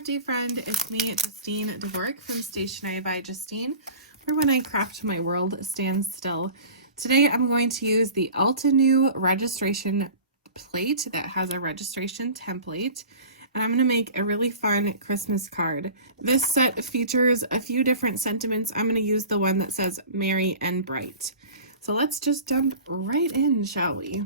crafty friend, it's me, Justine Dvorak from Stationery by Justine, where when I craft my world stands still. Today I'm going to use the Altenew registration plate that has a registration template, and I'm going to make a really fun Christmas card. This set features a few different sentiments. I'm going to use the one that says merry and bright. So let's just jump right in, shall we?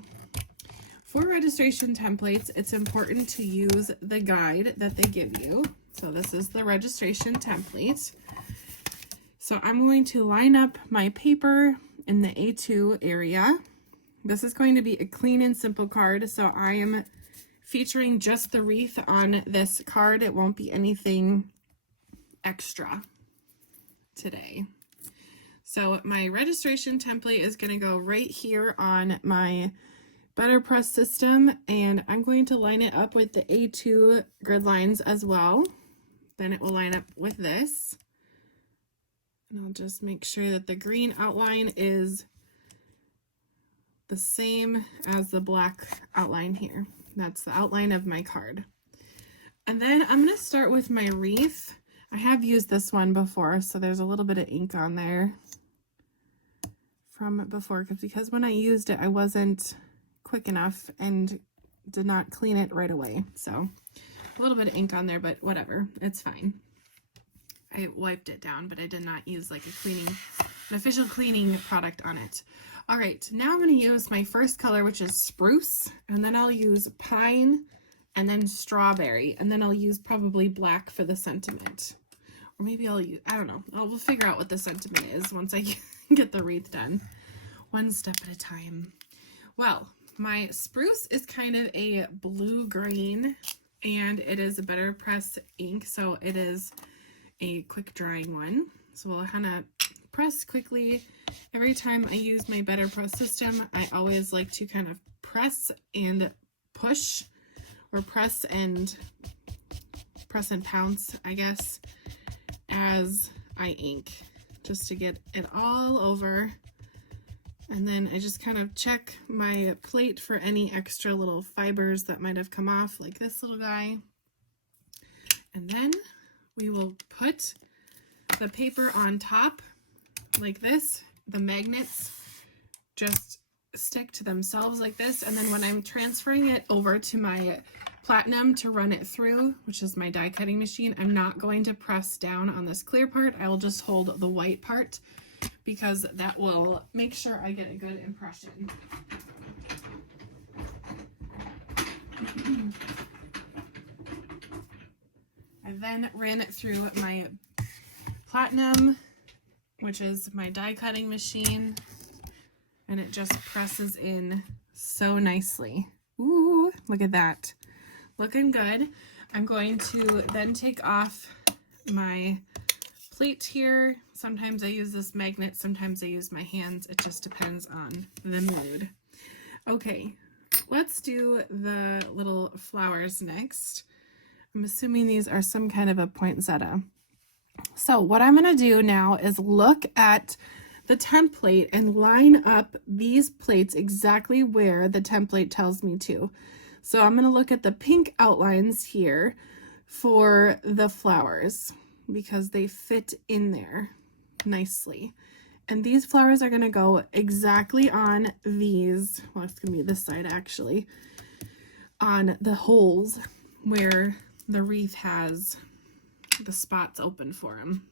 For registration templates, it's important to use the guide that they give you. So this is the registration template. So I'm going to line up my paper in the A2 area. This is going to be a clean and simple card, so I am featuring just the wreath on this card. It won't be anything extra today. So my registration template is going to go right here on my BetterPress system, and I'm going to line it up with the A2 grid lines as well. Then it will line up with this. And I'll just make sure that the green outline is the same as the black outline here. That's the outline of my card. And then I'm going to start with my wreath. I have used this one before, so there's a little bit of ink on there from before, because when I used it, I wasn't quick enough and did not clean it right away. So a little bit of ink on there, but whatever, it's fine. I wiped it down, but I did not use like an official cleaning product on it. All right, now I'm going to use my first color, which is spruce, and then I'll use pine, and then strawberry, and then I'll use probably black for the sentiment. Or maybe I'll use, I don't know. We'll figure out what the sentiment is once I get the wreath done. One step at a time. Well, my spruce is kind of a blue-green, and it is a BetterPress ink, so it is a quick drying one. So we'll kind of press quickly. Every time I use my BetterPress system, I always like to kind of press and push, or press and pounce, I guess, as I ink, just to get it all over. And then I just kind of check my plate for any extra little fibers that might have come off, like this little guy. And then we will put the paper on top like this. The magnets just stick to themselves like this. And then when I'm transferring it over to my platinum to run it through, which is my die cutting machine, I'm not going to press down on this clear part. I will just hold the white part, because that will make sure I get a good impression. I then ran it through my platinum, which is my die cutting machine, and it just presses in so nicely. Ooh, look at that. Looking good. I'm going to then take off my plate here. Sometimes I use this magnet, sometimes I use my hands. It just depends on the mood. Okay, let's do the little flowers next. I'm assuming these are some kind of a poinsettia. So what I'm going to do now is look at the template and line up these plates exactly where the template tells me to. So I'm going to look at the pink outlines here for the flowers, because they fit in there nicely. And these flowers are going to go exactly on these, well, it's going to be this side actually, on the holes where the wreath has the spots open for them.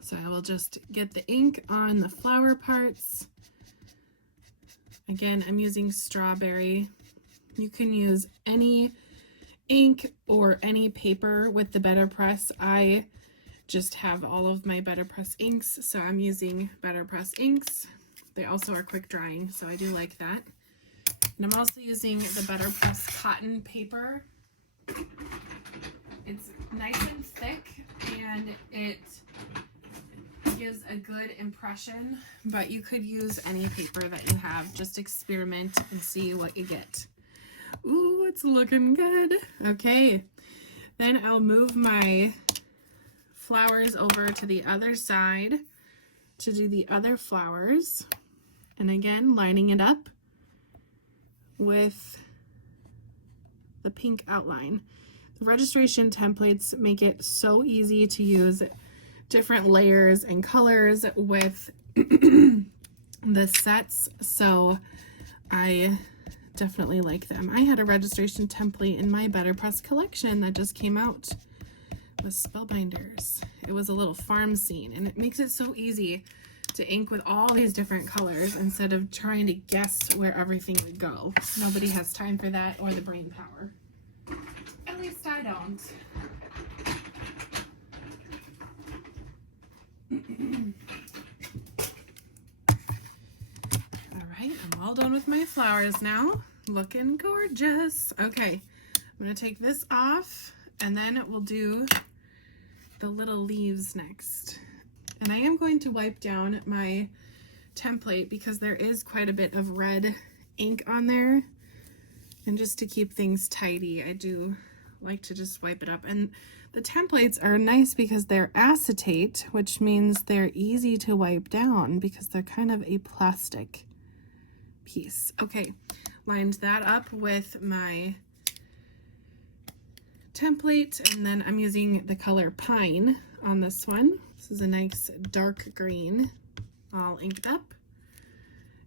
So I will just get the ink on the flower parts. Again, I'm using strawberry. You can use any ink or any paper with the BetterPress. I just have all of my BetterPress inks, so I'm using BetterPress inks. They also are quick drying, so I do like that. And I'm also using the BetterPress cotton paper. It's nice and thick, and it gives a good impression, but you could use any paper that you have. Just experiment and see what you get. Ooh, it's looking good. Okay, then I'll move my flowers over to the other side to do the other flowers, and again lining it up with the pink outline. The registration templates make it so easy to use different layers and colors with the sets, so I definitely like them. I had a registration template in my BetterPress collection that just came out with Spellbinders. It was a little farm scene, and it makes it so easy to ink with all these different colors instead of trying to guess where everything would go. Nobody has time for that or the brain power. At least I don't. All right, I'm all done with my flowers now. Looking gorgeous. Okay, I'm gonna take this off, and then we'll do the little leaves next. And I am going to wipe down my template because there is quite a bit of red ink on there. And just to keep things tidy, I do like to just wipe it up. And the templates are nice because they're acetate, which means they're easy to wipe down because they're kind of a plastic piece. Okay, lined that up with my template, and then I'm using the color Pine on this one. This is a nice dark green, all inked up.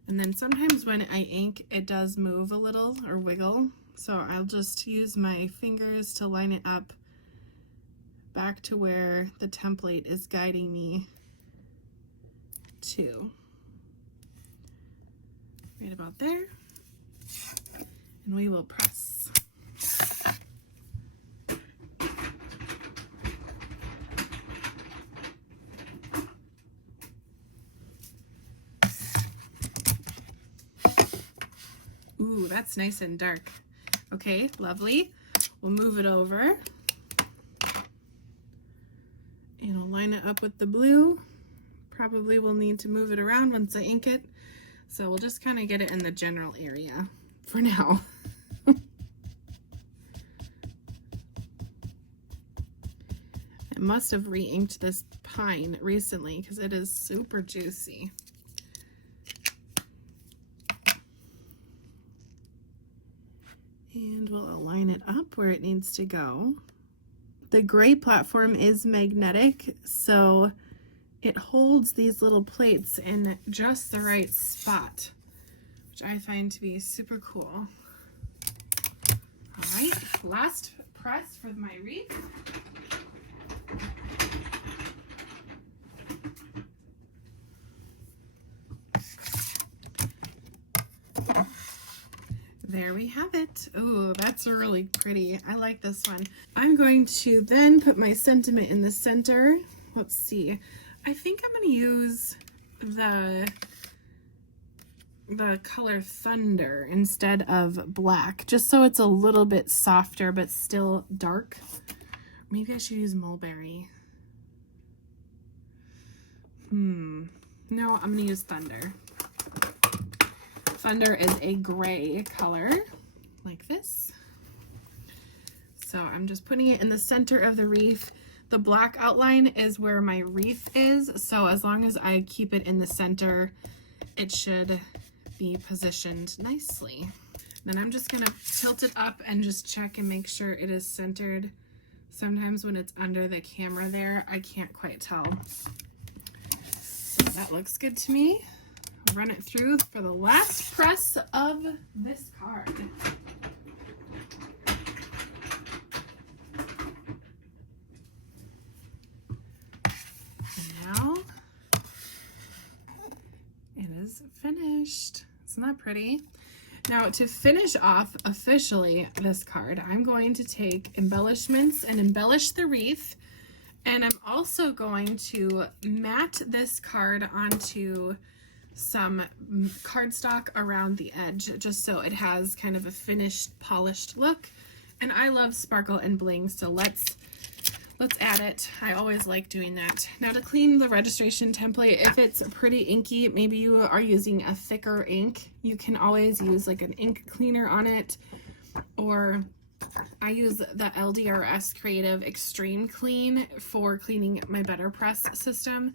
And then sometimes when I ink, it does move a little or wiggle, so I'll just use my fingers to line it up back to where the template is guiding me to. Right about there. And we will press. Ooh, that's nice and dark. Okay, lovely. We'll move it over. And I'll line it up with the blue. Probably will need to move it around once I ink it. So we'll just kind of get it in the general area for now. I must have re-inked this Pine recently because it is super juicy. And we'll align it up where it needs to go. The gray platform is magnetic, so it holds these little plates in just the right spot, which I find to be super cool. All right, last press for my wreath. There we have it. Oh, that's really pretty. I like this one. I'm going to then put my sentiment in the center. Let's see. I think I'm going to use the color Thunder instead of black, just so it's a little bit softer but still dark. Maybe I should use Mulberry. No, I'm going to use Thunder. Thunder is a gray color, like this. So I'm just putting it in the center of the wreath. The black outline is where my wreath is, so as long as I keep it in the center, it should be positioned nicely. Then I'm just gonna tilt it up and just check and make sure it is centered. Sometimes when it's under the camera there, I can't quite tell. So that looks good to me. Run it through for the last press of this card. And now it is finished. Isn't that pretty? Now, to finish off officially this card, I'm going to take embellishments and embellish the wreath, and I'm also going to mat this card onto some cardstock around the edge, just so it has kind of a finished, polished look. And I love sparkle and bling, so let's add it. I always like doing that. Now, to clean the registration template, if it's pretty inky, maybe you are using a thicker ink, you can always use like an ink cleaner on it, or I use the LDRS Creative Extreme Clean for cleaning my BetterPress system.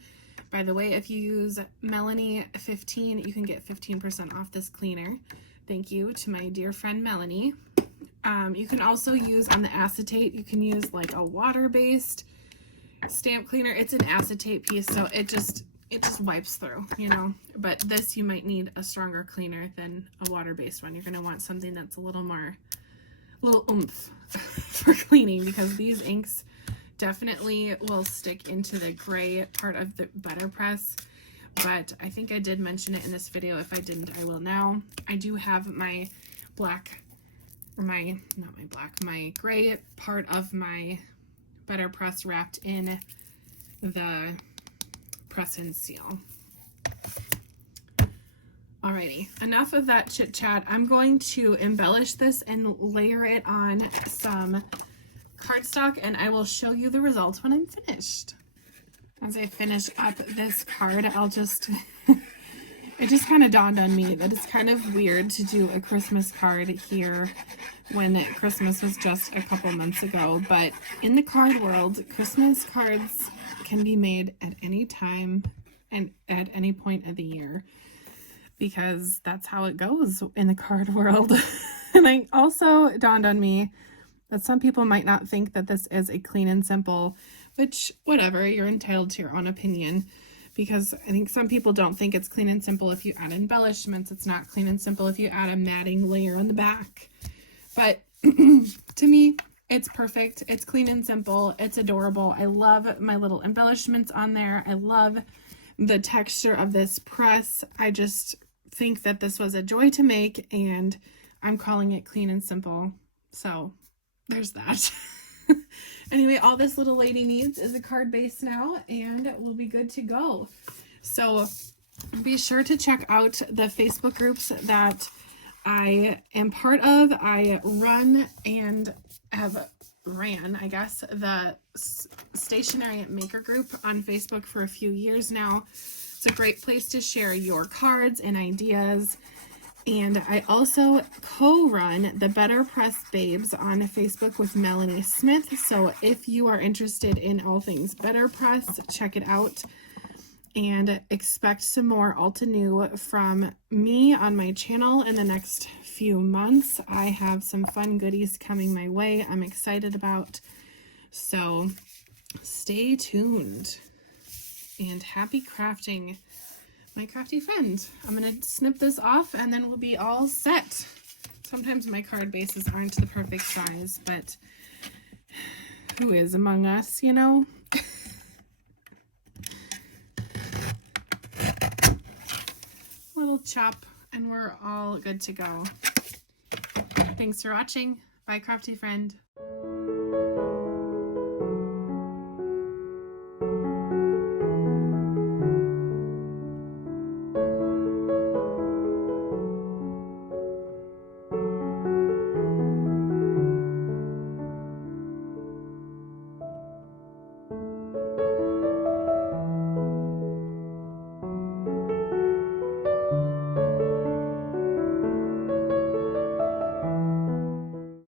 By the way, if you use Melanie 15, you can get 15% off this cleaner. Thank you to my dear friend Melanie. You can also use on the acetate, you can use like a water-based stamp cleaner. It's an acetate piece, so it just wipes through, you know. But this, you might need a stronger cleaner than a water-based one. You're going to want something that's a little oomph for cleaning, because these inks definitely will stick into the gray part of the BetterPress. But I think I did mention it in this video. If I didn't, I will now. I do have my black, or my gray part of my BetterPress wrapped in the press and seal. Alrighty, enough of that chit chat. I'm going to embellish this and layer it on some cardstock, and I will show you the results when I'm finished. As I finish up this card, I'll just, it just kind of dawned on me that it's kind of weird to do a Christmas card here when Christmas was just a couple months ago. But in the card world, Christmas cards can be made at any time and at any point of the year, because that's how it goes in the card world. And it also dawned on me that some people might not think that this is a clean and simple, which, whatever, you're entitled to your own opinion, because I think some people don't think it's clean and simple if you add embellishments. It's not clean and simple if you add a matting layer on the back. But to me, it's perfect. It's clean and simple. It's adorable. I love my little embellishments on there. I love the texture of this press. I just think that this was a joy to make, and I'm calling it clean and simple. So there's that. Anyway, all this little lady needs is a card base now, and we'll be good to go. So be sure to check out the Facebook groups that I am part of. I run and ran, I guess, the stationery maker group on Facebook for a few years now. It's a great place to share your cards and ideas. And I also co-run the BetterPress Babes on Facebook with Melanie Smith. So if you are interested in all things BetterPress, check it out. And expect some more Ulta New from me on my channel in the next few months. I have some fun goodies coming my way I'm excited about. So stay tuned. And happy crafting, my crafty friend. I'm going to snip this off and then we'll be all set. Sometimes my card bases aren't the perfect size, but who is among us, you know? Little chop and we're all good to go. Thanks for watching. Bye, crafty friend.